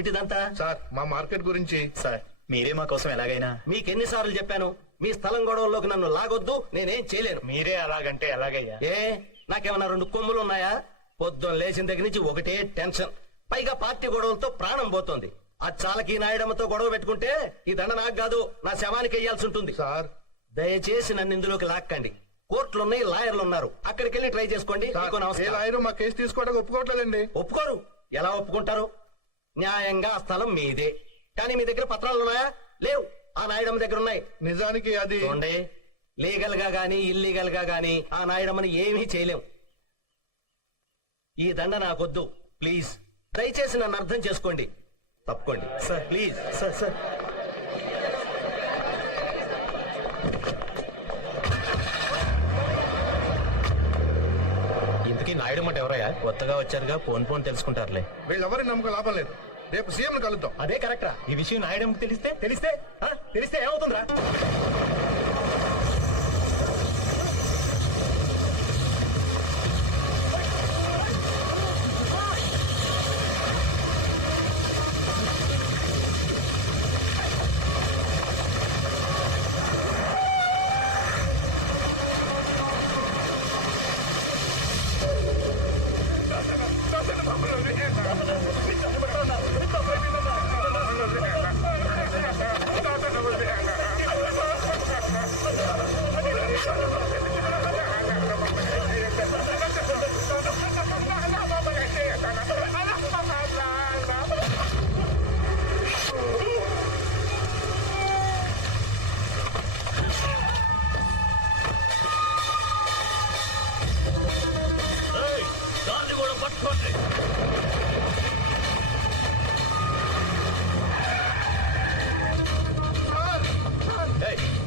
ఏమిటిదంతా? సార్ మా మార్కెట్ గురించి. సార్ మీరే మా కోసం ఎలాగైనా. మీకెన్నిసార్లు చెప్పాను మీ స్థలం గొడవల్లోకి నన్ను లాగొద్దు, నేనేం చేయలేను. మీరే అలాగంటే ఎలాగయ్యా? ఏ నాకేమన్నా 2 కొమ్ములు ఉన్నాయా? పొద్దున్న లేచిన దగ్గర నుంచి ఒకటే టెన్షన్, పైగా పార్టీ గొడవలతో ప్రాణం పోతోంది. ఆ చాలకి నాయడమ్మతో గొడవ పెట్టుకుంటే ఈ దండ నాకు కాదు, నా శవానికి వెయ్యాల్సి ఉంటుంది. సార్ దయచేసి నన్ను ఇందులోకి లాక్కండి. కోర్టులున్నాయి, లాయర్లు ఉన్నారు, అక్కడికి వెళ్ళి ట్రై చేసుకోండి. మీకు ఏ నమస్కారం. లాయరు మా కేసు తీసుకోవడానికి ఒప్పుకోవట్లేదండి. ఒప్పుకోరు? ఎలా ఒప్పుకుంటారు? న్యాయంగా ఆ స్థలం మీదే, కానీ మీ దగ్గర పత్రాలు ఉన్నాయా? లేవు. ఆ నాయుడమ్మ దగ్గర ఉన్నాయి. నిజానికి అది చూడండి, లీగల్ గా గానీ ఇల్లీగల్ గా గానీ ఆ నాయుడమ్మని ఏమీ చేయలేం. ఈ దండ నాకొద్దు, ప్లీజ్ దయచేసి నన్ను అర్థం చేసుకోండి. తప్పుకోండి సార్, ప్లీజ్. సార్ సార్ ఇంతకీ నాయుడు మాట ఎవరయ్యా? కొత్తగా వచ్చారుగా, ఫోన్ తెలుసుకుంటారులే. వీళ్ళెవరి నమ్మకం లాభం లేదు. రేపు సీఎం కలుద్దాం. అదే కరెక్టరా? ఈ విషయం నాయుడుకి తెలిస్తే ఏమవుతుందిరా?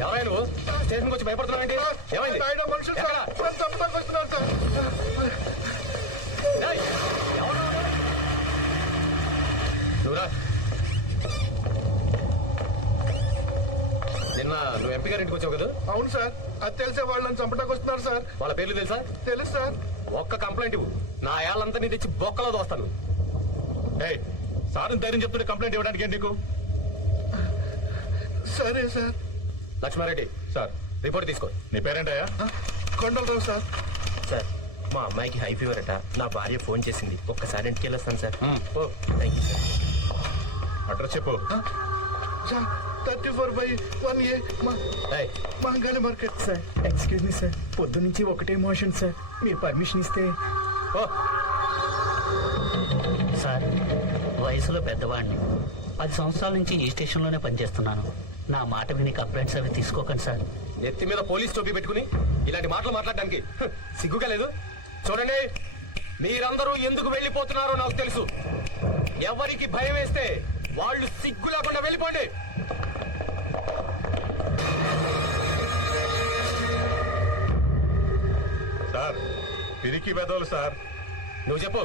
ఎవరైనా నువ్వు స్టేషన్కి వచ్చి భయపడుతున్నావు? ఏమైంది? నాయుడు మనుషులు సార్, నన్ను చంపడానికి వస్తున్నారు సార్. నువ్వురా. నిన్న నువ్వు ఎంపీ గారి ఇంటికి వచ్చావు కదా? అవును సార్, అది తెలిసే వాళ్ళు నన్ను చంపడానికి వస్తున్నారు సార్. వాళ్ళ పేర్లు తెలుసా? తెలుసు సార్. ఒక్క కంప్లైంట్ ఇవ్వు, నా ఏళ్ళంతా నీ తెచ్చి బొక్కలో దోస్తాను. సార్ ధైర్యం చెప్తుంటే కంప్లైంట్ ఇవ్వడానికి నీకు? సరే సార్. లక్ష్మారెడ్డి సార్ రిపోర్ట్ తీసుకో. నీ పేరేంటయ్యా? కొండలరావు సార్. సార్ మా అమ్మాయికి హై ఫీవర్ అట, నా భార్య ఫోన్ చేసింది, ఒక్కసారి ఇంటికి వెళ్ళొస్తాను sir. Thank you sir. Address చెప్పు. Sir 34/1A Mangali market. Sir excuse me sir, పొద్దు నుంచి ఒకటే మోషన్ సార్, మీరు పర్మిషన్ ఇస్తే. సార్ వయసులో పెద్దవాడిని, 10 సంవత్సరాల నుంచి ఈ స్టేషన్లోనే పనిచేస్తున్నాను. నా మాట విని కంప్లైంట్స్ అవి తీసుకోకండి సార్. నెత్తి మీద పోలీస్ టోపీ పెట్టుకుని ఇలాంటి మాటలు మాట్లాడడానికి సిగ్గుగా లేదు? చూడండి, మీరందరూ ఎందుకు వెళ్ళిపోతున్నారో నాకు తెలుసు. ఎవరికి భయం వేస్తే వాళ్ళు సిగ్గు లేకుండా వెళ్ళిపోండి. సార్ పిరికి పెదవులు సార్. నువ్వు చెప్పు.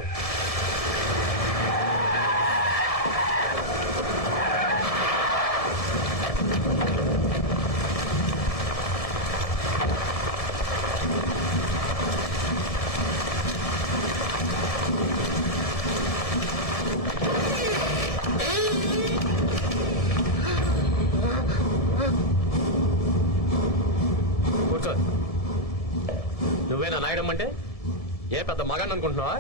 కూర్చో. నువ్వేనా నాయడమ్మంటే? ఏ పెద్ద మగాన్ని అనుకుంటున్నావా?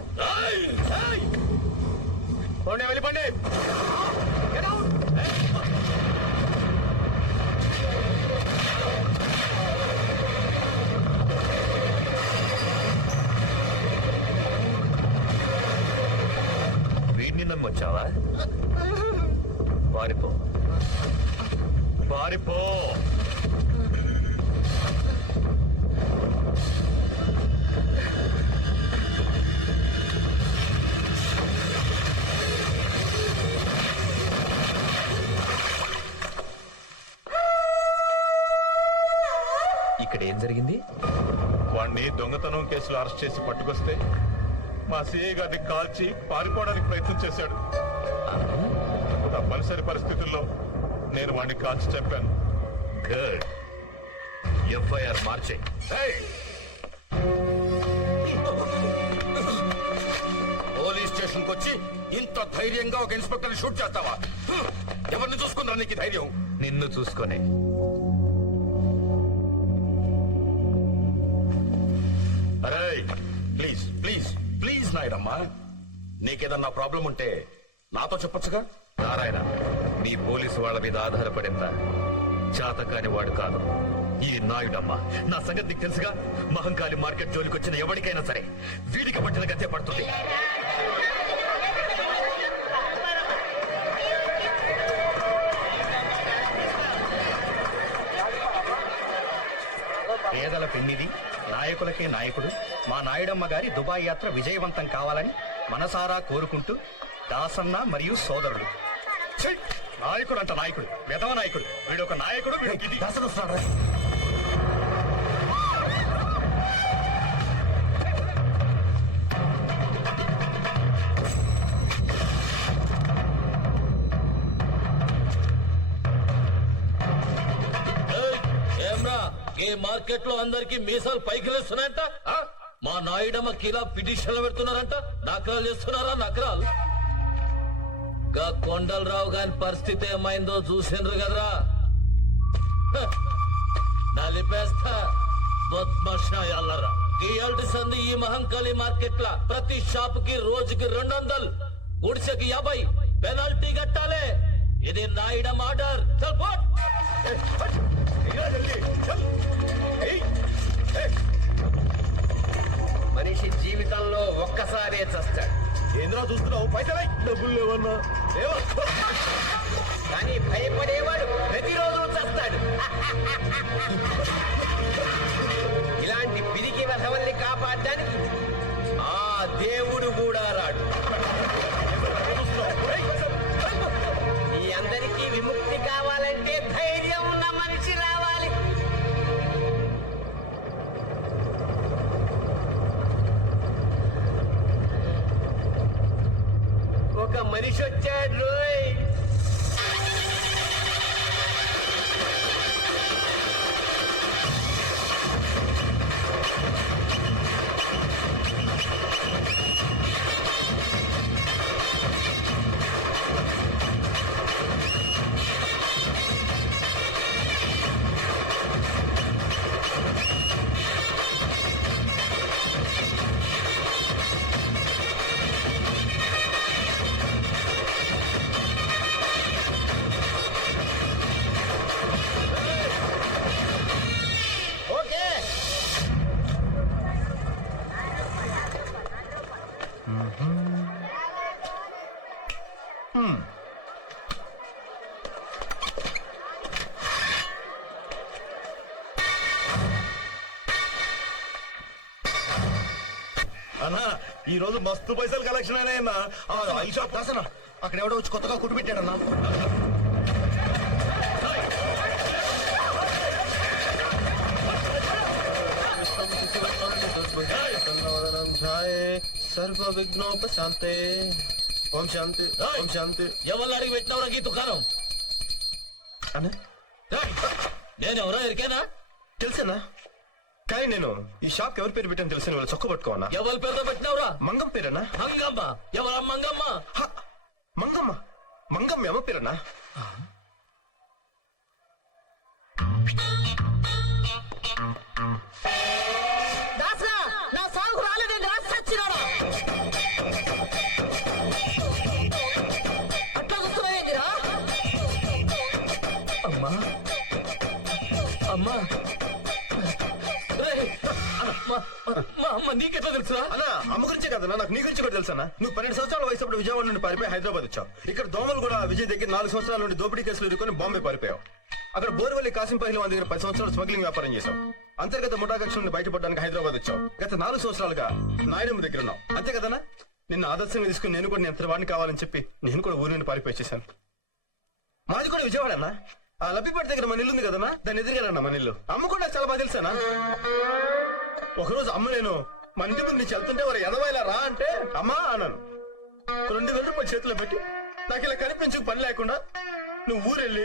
పోండి, వెళ్ళిపోండి. వీడిని నమ్మొచ్చావా? పారిపో పారిపో. ఇక్కడ ఏం జరిగింది? వాణ్ణి దొంగతనం కేసులో అరెస్ట్ చేసి పట్టుకొస్తే మా సిఐ గారిని కాల్చి పారిపోవడానికి ప్రయత్నం చేశాడు. తప్పనిసరి పరిస్థితుల్లో నేను వాణ్ణి కాల్చి చెప్పాను. గుడ్. ఎఫ్ఐఆర్ మార్చే. పోలీస్ స్టేషన్ కి వచ్చి ఇంత ధైర్యంగా ఒక ఇన్స్పెక్టర్ షూట్ చేస్తావా? ఎవరిని చూసుకున్నా నీకు ఈ ధైర్యం? నిన్ను చూసుకొని అరే ప్లీజ్ ప్లీజ్ ప్లీజ్ నాయుడమ్మా, నీకేదన్నా ప్రాబ్లం ఉంటే నాతో చెప్పొచ్చుగా. నారాయణ, మీ పోలీసు వాళ్ళ మీద ఆధారపడిందా? చాతకాని వాడు కాదు ఈ నాయుడమ్మ. నా సంగతి నీకు తెలుసుగా. మహంకాళి మార్కెట్ జోలికి వచ్చిన ఎవరికైనా సరే వీడికి పట్టిన గతే పడుతుంది. పేదల పెన్నిది, నాయకులకే నాయకుడు మా నాయుడమ్మ గారి దుబాయ్ యాత్ర విజయవంతం కావాలని మనసారా కోరుకుంటూ దాసన్న మరియు సోదరుడు. ఛీ! నాయకుడు అంట నాయకుడు, విధవ నాయకుడు. వీడు ఒక నాయకుడు, వీడికి ఇది. ఏమ్రా ఈ మార్కెట్ లో అందరికి మీసాలు పైకి లేస్తున్నాయంట. మా నాయుడమ్మ కిలా పిటిషన్లు పెడుతున్నారంట. నకరాలు చేస్తున్నారా? నకరాలు. గా కొండలరావు గారి పరిస్థితి ఏమైందో చూసిండ్రు కదరా. నలిపేస్తా బద్మాషాయాలరా. ఈ అల్టి సంది ఈ మహంకాళి మార్కెట్ లా ప్రతి షాప్ కి రోజుకి 200, గుడిసెకి 50 పెనాల్టీ కట్టాలి. ఇది నాయుడమ్మ ఆర్డర్. చల్ పోట్. మనిషి జీవితంలో ఒక్కసారే చస్తాడు. ఏంద్రా చూస్తున్నావు? పైసలై డబ్బులు లేవన్నా కానీ భయపడేవాడు ప్రతిరోజు చస్తాడు. ఇలాంటి పిరికి వధవల్ని కాపాడడానికి ఆ దేవుడు కూడా రాడు. ఈ అందరికీ విముక్తి కావాలంటే ధైర్యం ఉన్న మనిషి రావాలి. ఒక మనిషి వచ్చాడు రోయ్. అన్నా, ఈ రోజు మస్తు పైసలు కలెక్షన్ అయినాయన్నా. ఈ షాప్ దాసనా అక్కడ ఎవడో వచ్చి కొత్తగా కుట్టు పెట్టాడన్నా. సర్వ విఘ్నోపశాంతే. ఓం శాంతి, ఓం శాంతి. ఎవరు అడిగి పెట్టినవరా ఈ దుకాణం? అన్నా నేను ఎవరో ఎరికేనా? తెలుసన్నా, కానీ నేను ఈ షాప్ ఎవరి పేరు పెట్టాను తెలుసు. వాళ్ళు చొక్క పట్టుకోవన్నా. ఎవరి పేరుతో పెట్టినవరా? మంగం పేరన్నా. మంగమ్మ. ఎవరా మంగమ్మ? మంగమ్మ. మంగమ్మ ఎమ్మ పేరన్నా. నా సాగు రాలేదండి. రాసి చచ్చినాడు. అట్లా చూస్తున్నావేంటిరా? అమ్మా అమ్మా మా అమ్మ నీకెట్లా తెలుసురా? అన్నా అమ్మ గురించే కదన్నా, నాకు నీ గురించి కూడా తెలుసన్నా. నువ్వు 12 సంవత్సరాల వయసు అప్పుడు విజయవాడ నుండి పారిపోయి హైదరాబాద్ వచ్చావు. ఇక్కడ దోమలు కూడా విజయ్ దగ్గర 4 సంవత్సరాల నుండి దోపిడీ కేసులు ఎదుర్కొని బాంబే పారిపోయావు. అక్కడ బోర్వల్లి కాసిం పహల్వాన్ దగ్గర 10 సంవత్సరాలు స్మగ్లింగ్ వ్యాపారం చేశావు. అంతర్గత ముఠాకక్ష నుండి బయటపడడానికి హైదరాబాద్ వచ్చావు. గత 4 సంవత్సరాలుగా నాయుడమ్మ దగ్గర ఉన్నావు. అంతే కదన్నా? నిన్ను ఆదర్శంగా తీసుకుని నేను కూడా ఎంత వాడిని కావాలని చెప్పి నేను కూడా ఊరి నుండి పారిపోయి చేశాను. మాది కూడా విజయవాడ అన్నా. ఆ లబ్బిపేట దగ్గర మన ఇల్లు ఉంది కదన్నా, దాన్ని ఎదురుగానన్నా మన ఇల్లు. అమ్మ కూడా చాలా బాగా తెలుసానా. ఒకరోజు అమ్మ నేను మన ఇంటి ముందు నుంచి వెళ్తుంటే వారు ఎదవాయిలా రా అంటే అమ్మా అన్నాను. 2000 రూపాయలు చేతిలో పెట్టి నాకు ఇలా కనిపించక పని లేకుండా నువ్వు ఊరెళ్ళి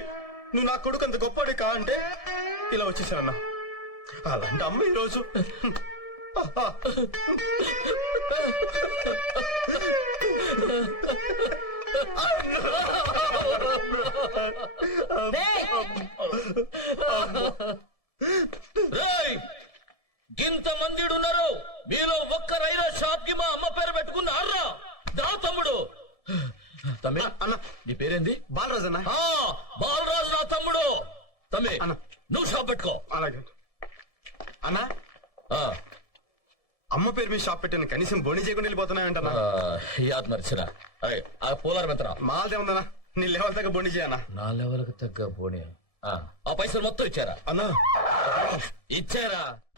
నువ్వు నా కొడుకు అంత గొప్పవాడి కా అంటే ఇలా వచ్చేసానన్నా. అలాంటి అమ్మ ఈరోజు రేయ్, రేయ్ గింత మంది ఉన్నారు మీలో ఒక్కరైనా షాప్ కి మా అమ్మ పేరు పెట్టుకున్నారా దా తమ్ముడు తమ్మి అన్న నీ పేరేంది బాలరాజ్ అన్న ఆ బాలరాజు నా తమ్ముడు తమ్మి అన్న. నువ్వు షాప్ పెట్టుకో అలాగే అన్న ఆ, అమ్మ పేరు మీద షాప్ పెట్టాను కనీసం బోని చేయకుండా వెళ్ళిపోతున్నాయంటన్నా యాద్ మరిచిన ఆ పోలారం ఎంతరా మాలదే ఉందన్నా నీ లెవెల్ దగ్గర బోని చేయన్నా నా లెవెల్కి తగ్గ పోనీ ఆ పైసలు మొత్తం ఇచ్చారా అన్నా ఇచ్చారా